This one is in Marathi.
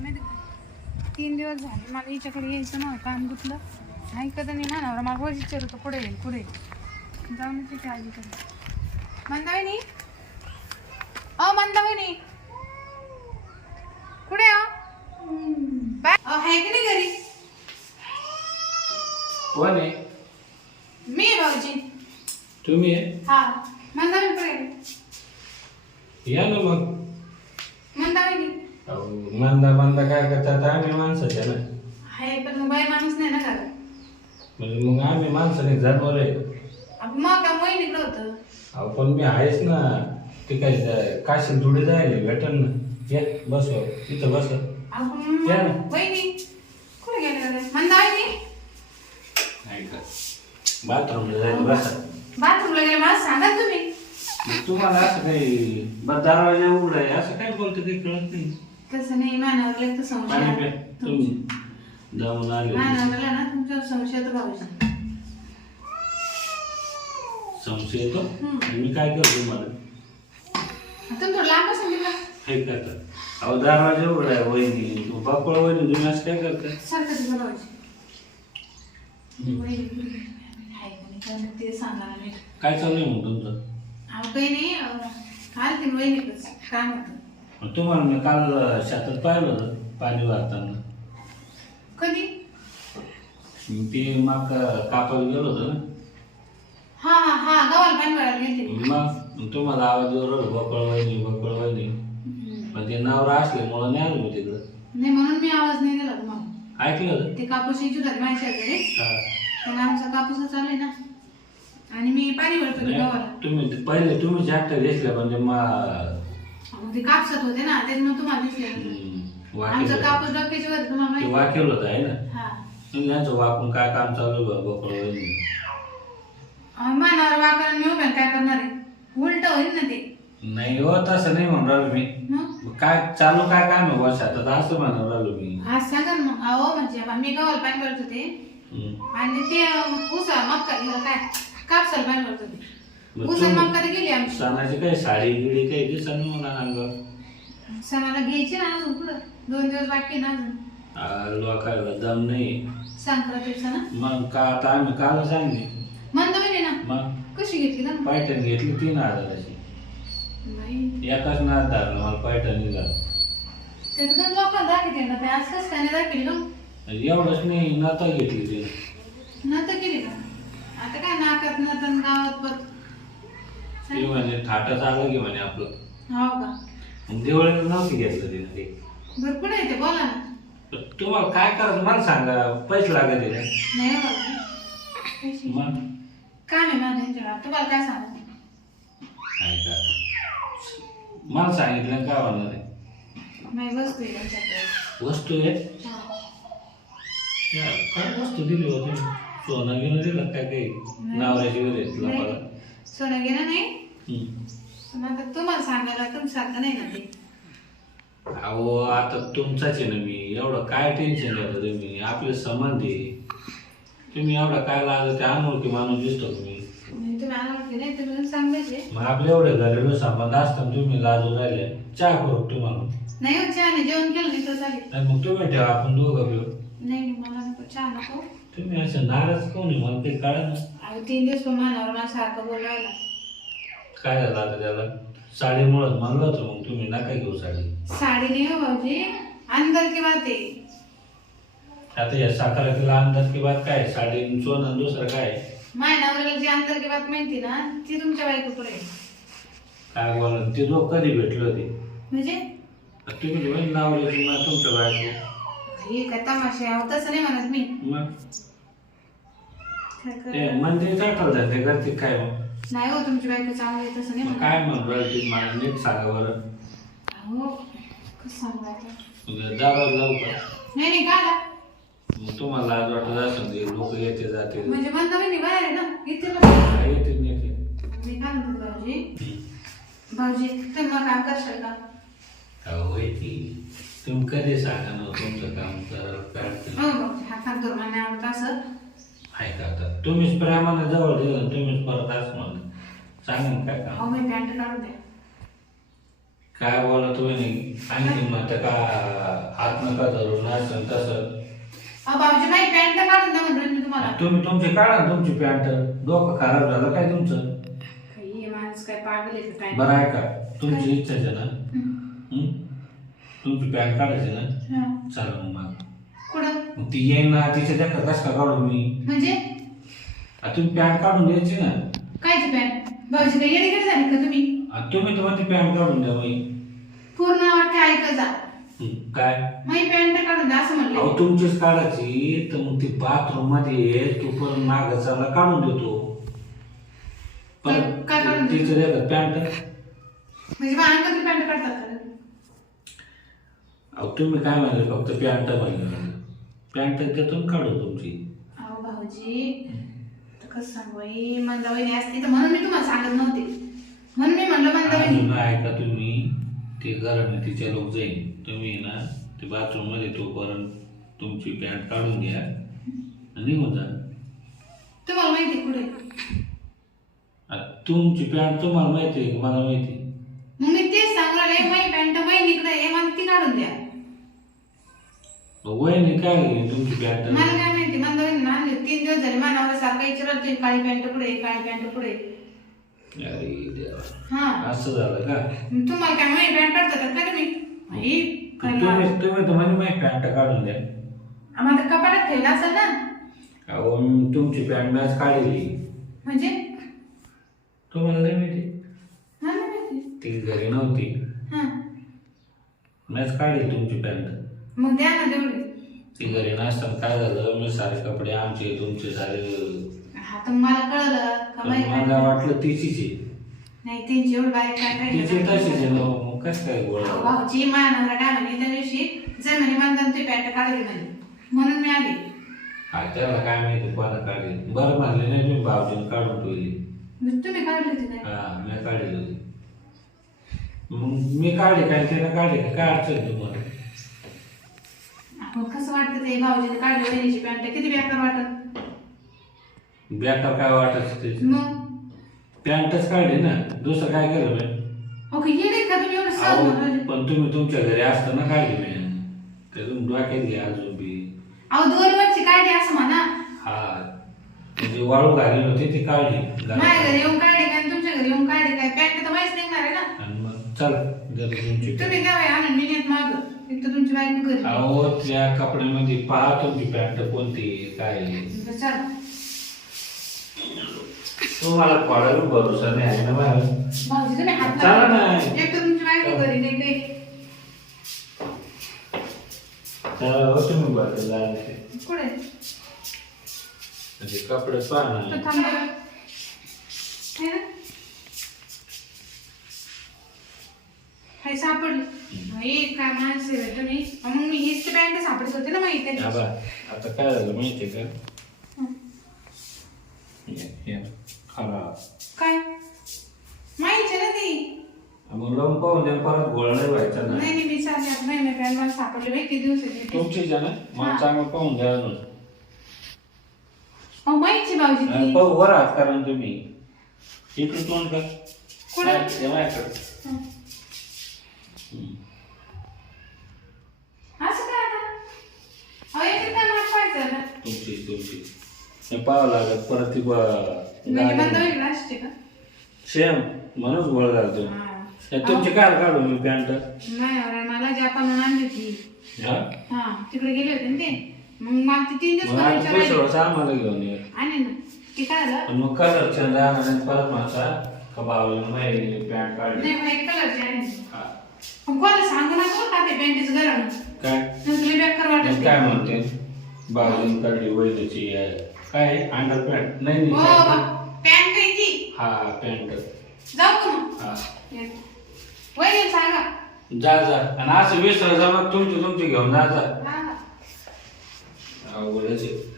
माहिती तीन दिवस झाले. मला हिच्याकडे यायचं ना काम गुतलं ऐकत नाही ना नवरा मला रोज विचारतो पुढे येईल पुढे येईल. जाऊन तिथे आजीकडे मंदाविनी? अ मंदाविनी. कुठे बाय. आहे की नाही घरी? कोण आहे? मी आहे भाऊजी. तुम्ही आहे? हा. मंदाविनी कुठे आहे? या ना मग मंदाविनी अहो, मंदा मंदा करतात आम्ही माणसाच्या ना. आहे पण मग बाई माणूस नाही ना घरात. म्हणजे मग आम्ही माणसाने जनावर आहे. मग का मोहिनीकडे होतं? अहो पण मी आहेच ना. ते काय जा- काशी जुडे जायला भेटल ना. या बस इथं बस अगं या ना. वहिनी कुठे गेले ऐका बाथरूमला जायचं बसा. बाथरूमला गेले मला सांगा तुम्ही. मग तुम्हाला असं काही बस दरवाजा उघडा आहे. असं काय बोलतं काही कळत नाही. तसं नाही मानावर तर संशय पाणी प्या आहे. तुम्ही जाऊन आले. मानावरला ना तुमच्यावर संशय भाऊजी. संशय येतो. मी काय करतो तुम्हाला? तुम्ही थोडं लांब सांगितलं. हे करतात अहो दरवाजा उघडा आहे वहिनी. तू बापळ वहिनी तुम्ही असं काय करता? सारखं भाऊजी? आहे? काय ते सांगा. काय चालू आहे मग तुमचं? अहो काही नाही अं, आले ते वहिनीकडच. काम होतं. तुम्हाला मी काल शेतात पाहिलं होतं पाणी वाहताना. कधी? ते मग कापायला गेलो होतो ना. हा हा हा गावाला पाणी भरायला. मग तुम्हाला आवाज येऊ राहिला बकळ वहिनी बकळ वहिनी. पण ते नवरा असल्यामुळं नाही आलो मी तिकडं. नाही म्हणून मी आवाज नाही दिला तुम्हाला. ऐकलं ते कापूस यायची होती माझ्या शेजारी. हा. पण आमचा कापूस चालू आहे ना. आणि मी पाणी भरतो की गावाला नाही, तुम्ही पहिले तुम्ही जास्त घेतल्या म्हणजे मा ते कापसात होते ना त्याच्यामुळे तुम्हाला दिसले. हम्म, आमचा कापूस डोक्याची वर तुम्हाला ते माहिती. वाकेल होतं आहे ना? हा. तुम्ही वाकून काय काम चालू वहिनी अहो, मानावर वाकरण मी उभ्या काय करणार आहे? उलट होईल ना ते. नाही हो तसं नाही म्हणून राहिलो मी. मग? मग काय चालू काय काम आहे वर्षात आता असं म्हणून राहिलो मी. आज सांगा ना मग. अहो म्हणजे बा, मी गावाला पाणी भरत होते. हम्म. आणि ते उसा मक्का काय? कापसाला पाणी भरत होते. मग गेली आमची? सणाची काय साडी गिडी काही दिसत नाही मला अंगावर सणाला घ्यायची ना अजून पुढं दोन दिवस बाकी आहे ना अजून. लोकांना दम नाही. संक्रांतीचा ना? मग का आता आम्ही काल सांगली मंदवली ना? मग? कशी घेतली ना? पैठण घेतली तीन हजाराची. बाई. एकाच नाच धरलं मला लोकांना दाखवते ना ते आज कसं काय नाही दाखवली का एवढंच नाही नाता घेतली ती. नंतर केली का? आता काय नाकात नतन गावात पत ती म्हणे थाटाच आलं की म्हणे आपलं. हो का? मग दिवाळीला नव्हती घेतलं तिने ते. भरपूर आहे ते बोला ना. तर तुम्हाला काय करायचं मला सांगा पैसे लागत आहे का? नाही हो बाबा. मग? काय नाही माझ्या. तुम्हाला काय सांगू? काय का मला सांगितलं काय होणार आहे? माझी वस्तू आहे त्यांच्याकडे. वस्तू आहे? हा. या, काय वस्तू दिली होती? सोनं घेऊन दिलं काय काही? नवऱ्याची वगैरे नाही. सोनं घेणं नाही. पण आता तुम्हाला सांगायला तुमच्यासारखं नाही ना ते? अहो आता तुमचाच आहे ना मी. एवढं काय टेन्शन घेता तुम्ही? आपले संबंध आहे. तुम्ही एवढा काय लागलं ते अनोळखी माणूस दिसतो तुम्ही म्हणजे तुम्ही अनोळखी नाही तुम्ही सांगायचे. मग आपले एवढे घरेलू संबंध असताना तुम्ही? लाजू राहिले. चहा करू तुम्हाला? नाही हो चहा नाही. जेवण केलं नाही तर चालेल नाही मग तुम्ही ठेवा आपण दोघं पिऊ नाही नाही, मला नको. चहा नको. तुम्ही असं नाराज कोण आहे? मला ते कळा ना अहो तीन दिवस पण मानावर मला सारखं बोलायला. काय झालं आता त्याला? साडीमुळं म्हणलं होतं मग तुम्ही नका घेऊ साडी. साडी नाही हो भाऊजी अंदर की बात आहे. आता या साखरातीला अंदाज की बात काय? साडी आणि सोनं आणि दुसरं काय? माझ्या नवऱ्याला जी की बात माहिती ना ती तुमच्या बायको पुढे. काय बोला ते लोक कधी भेटले होते? म्हणजे? तुम्ही म्हणजे नावले तुमच्या बायको. हे काय तमाशे आहो तसं नाही म्हणत मी. मग? काय ते करणार? मंदिर टाकल ते करते काय मग? नाही हो तुमची बायको चांगली आहे तसं नाही मग म्हणत काय म्हणून राहिली ती मला नीट सांगा बरं अहो कसं सांगू आता? मग दारावर जाऊ का नाही नाही का मग तुम्हाला लाज वाटत असेल लोक येते जाते म्हणजे बंद होईन बाहेर आहे ना इथे पण काय येते नाही येते. मी काय म्हणतो भाऊजी. भाऊजी तुम्ही मग काम करशाल का अहो, होय ती तुम्ही कधी सांगा ना तुमचं काम करा काय अडचण नाही. हो भाऊजी हा काम तर मला नाही आवडत असं का? आता तुम्हीच प्रेमाने जवळ दिलं तुम्हीच परत असं म्हणलं सांगा ना काय काम? अहो मी पॅन्ट काढून द्या. काय बोला तुम्ही? नाही आणखी म्हणता का हात नका धरून असं तसं? अहो भाऊजी माझी पॅन्ट काढून द्या म्हणून मी तुम्हाला. तुम्ही तुमची काढा ना तुमची पॅन्ट. डोकं खराब झालं काय तुमचं? काही हे माणूस काय पागल आहे का बरं पॅन्ट आहे का? तुमची इच्छा आहे ना? हं? तुमची पॅन्ट काढायची ना? हा. चला मग माग. कुठं? मग ती येईन ना तिच्या देखत कस का काढून मी? म्हणजे? आता तुम्ही पॅन्ट काढून द्यायची ना. कायची पॅन्ट? भाऊजी काही येणे झाली का तुम्ही? आता तुम्ही तर ती पॅन्ट काढून द्या मी पूर्ण वाक्य ऐकत जा. काय? माझी पॅन्ट काढून द्या असं म्हणलं. अहो तुमचीच काढायची तर मग ती बाथरूममध्ये तू पण माग चालला काढून देतो. काय काढून देतो? तिचं देखत पॅन्ट? म्हणजे अंगातली पॅन्ट काढतात का? अहो तुम्ही काय म्हणले फक्त पॅन्ट म्हणले पॅन्ट देतो काढू तुमची. अहो भाऊजी तर कसं सांगू बाई मंदावणी असते तर म्हणून मी तुम्हाला सांगत नव्हते. म्हणून मी म्हणलं मंदावणी अजून ऐका तुम्ही? ते घराने तिच्या लोक जाईल तुम्ही ना ते बाथरूममध्ये तोपर्यंत तुमची पॅन्ट काढून घ्या आणि निघून जा. तुम्हाला माहिती आहे कुठे? आता तुमची पॅन्ट तुम्हाला माहिती आहे का? मला माहिती आहे? मग मी तेच सांगू राहिले माझी पॅन्ट बहिणीकडे आहे मला ती काढून द्या. वहिनी काय लागली तुमची पॅन्ट मला काय माहिती मंदावणी आणली तीन दिवस झाले मानावर सारखा विचारत काळी पॅन्ट पुढे आहे, काळी पॅन्ट पुढे आहे. अरे देवा हा असं झालं का तुम्हाला काय माझी पॅन्ट काढतात का तुम्ही आई, काय तुम्ही लाज. तुम्ही तर म्हणे माझी पॅन्ट काढून द्या आम्हाला कपाटात ठेवला असेल ना अहो मी तुमची पॅन्ट मॅच काढली म्हणजे तुम्हाला नाही माहिती मला नाही माहिती ती घरी नव्हती हा मॅच काढली तुमची पॅन्ट मग द्या ना तेवढी ती घरी नसताना काय झालं? मी सारे कपडे आमचे तुमचे सारे. हा तर मला कळलं का माझी मला वाटलं तिचीच आहे. नाही त्यांची एवढी बारीक काय तिची तशीच आहे ना मग कसं काय गोळ? अहो, भाऊजी माझ्या नवरा काय म्हणे त्या दिवशी जर म्हणे म्हणतात ते पॅन्ट काढली म्हणे. म्हणून मी आले. हा त्याला काय माहिती कोणा काढली? बरं म्हणले नाही तुम्ही भावजीने काढून ठेवली. मग तुम्ही काढली होती काय हा मी काढली होती. मग मी काढली काय तिने काढली का? काय अडचण तुम्हाला? कसं वाटतं ते भाऊजीने काढली वहिनीची पॅन्ट? किती बेकार वाटत? बेकार काय वाटायचं ते मग? पॅन्टच काढली ना. दुसरं काय केलं मी ओके येणे का तुम्ही एवढं सहज अहो, म्हणून पण तुम्ही तुमच्या घरी असताना काढली मी ते तुम्ही डोक्यात घ्या अजून बी. अहो दोन वर्षी काढली असं म्हणा. हा. म्हणजे वाळू घालेली होती ती काढली. माझ्या घरी येऊन काढली काय आणि तुमच्या घरी येऊन काढली काय पॅन्ट तर माहीत निघणार आहे ना. आणि मग चल जर तुमची तुम्ही काय आणून मी नेत माग. एक तर तुमची बायको घरी अहो त्या कपड्यामध्ये पहा तुमची पॅन्ट कोणती काय. बरं, चला तुम्हाला कोणाला भरोसा नाही आहे ना मला भाऊजी तुम्ही हात चला लावा. ना. एक तर तुमची बायको घरी नाही काही तर हो तुम्ही बरं कुठे म्हणजे कपडे पहा तर ना थांब बरं. है ना हाय सापडली बाई, काय माणसं आहे तुम्ही मग मी हीच पॅन्ट सापडत होते ना माहिती हा बा, आता काय झालं माहितीये का हे- हे, खराब काय माहिती ना ती मग लावून पाहून द्या परत गोळ नाही व्हायचा ना नाही नाही मी चालले आता नाही नाही पॅन्ट मला सापडली बाई किती दिवसाची ती. तुमची ना मला. चांगलं पाहून द्या अजून अहो माहिती भाऊजी आणि ती पाहू वर हात करा ना तुम्ही इकडे तोंड कर कुठं? माझ्याकडे. हं. हे पाहावं लागत परत ती म्हणजे बंद होईल ना असते का? सेम म्हणून गोळ घालतो हा. हे तुमची काय काढू मी पॅन्ट. नाही अरे मला जपानहून आणली होती. हा? हा तिकडे गेले होते ना ते. मग मला ते तीन दिवस मग मला आता विचारायला दुसरं आम्हाला घेऊन ये. आणि ना ते काय झालं? पण मग कलर चेंज आणि परत माझा का बाबा नाही पॅन्ट काढली. नाही कलरचे आहे हा. पण कोणाला सांगू नका बरं का ते पॅन्टीचं गरम काय? वाटत काय म्हणते? बाबाजीने काढली वैद्यची आहे. काय अंडर पॅन्ट. नाही हो नाही. पॅन्ट आहे ती. हा पॅन्ट. जाऊ हा. सांगा. जा जा. आणि असं विसरा जा मग तुमची तुमची घेऊन जा जा. हा. अवघडच आहे.